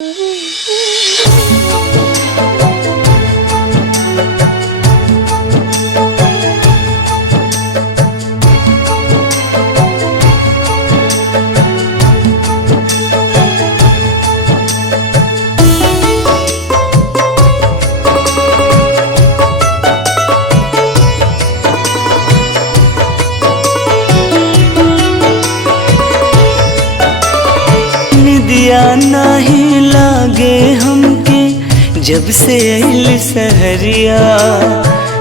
निदिया नहीं लागे हमके जब से अइल सहरिया।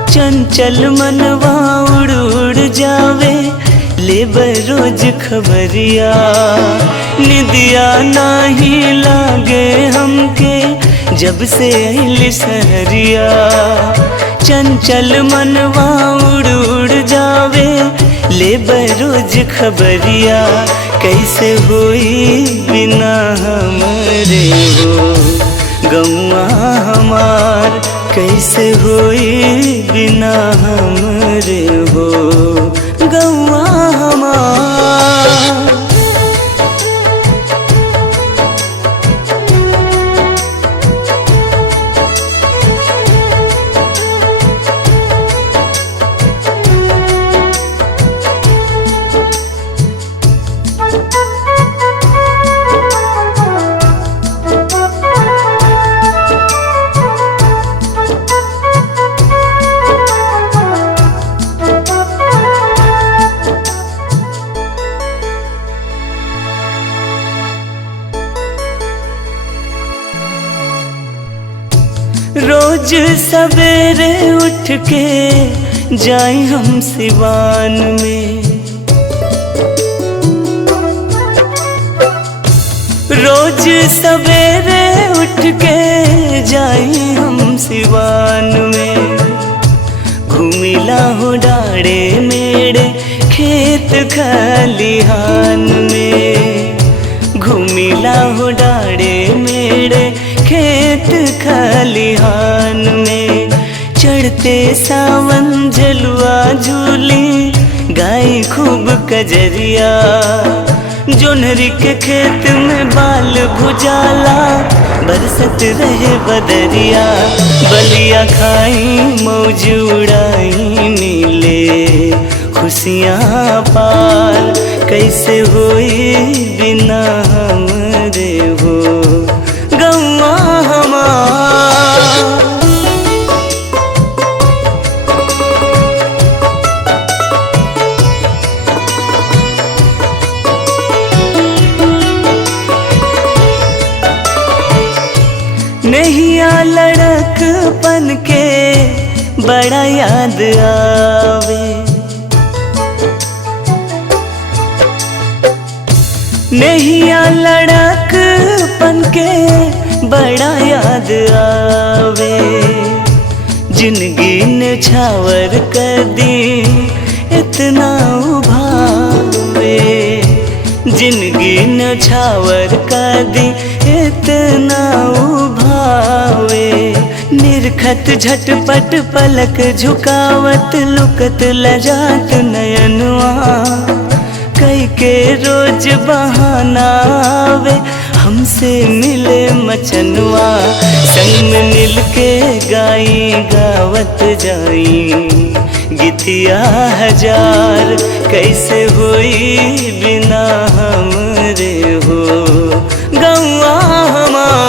चंचल मनवा उड़ उड़ जावे ले रोज खबरिया। निदिया नहीं लागे हमके जब से अइल सहरिया। चंचल मनवा उड़ उड़ जावे ले रोज खबरिया। कैसे हुई बिना हमरे हो गौआ हमार। कैसे हुई बिना हमरे हो गौआ हमार। रोज सवेरे उठ के जाई हम सिवान में। रोज सवेरे उठ के जाई हम सिवान में। घूमिला हो डाड़े मेरे खेत खलिहान में। घूमिला हो डाड़े मेरे खेत खलिहान में। चढ़ते सावन झलुआ झूली गाई खूब कजरिया। जोनहरी के खेत में बाल भुजाला बरसत रहे बदरिया। बलिया खाई मौज उड़ाई मिले खुशियाँ पार। कैसे हुई बिना हमरे हो गौआ हमार। नैया लड़कपन के बड़ा याद आवे। नैया लड़कपन के बड़ा याद आवे। जिंदगी ने छावर कर दी इतना उभावे। जिंदगी ने छावर कर दी इतना उभावे। निरखत झटपट पलक झुकावत लुकत लजात नयनवा। कई के रोज बहाना आवे हमसे मिले मचनवा। संग में मिल के गाई गावत जाई गीतिया हजार। कैसे हुई बिना हमरे हो गौआ हमार।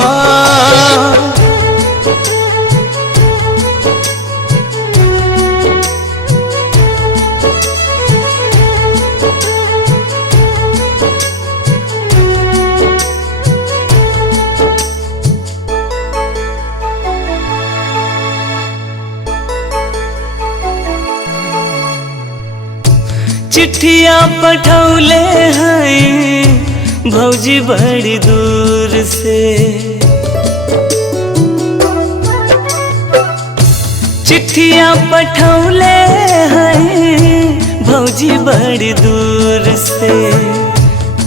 चिट्ठिया पठौले हैं भौजी बड़ी दूर से। चिट्ठिया पठौले हैं भौजी बड़ी दूर से।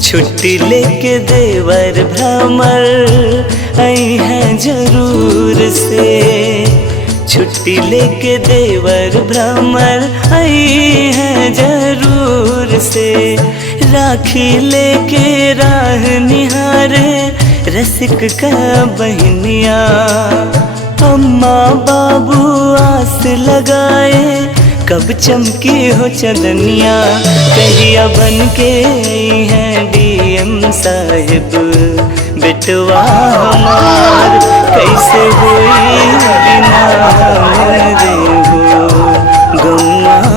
छुट्टी लेके देवर भ्रमर आई है जरूर से। छुट्टी लेके देवर भ्रमर आई है जरूर से। राखी लेके राह निहारे रसिक का बहनिया। अम्मा बाबू आस लगाए कब चमकी हो चंदनिया। कहिया बन के हैं DM साहिब बेटवा हमार।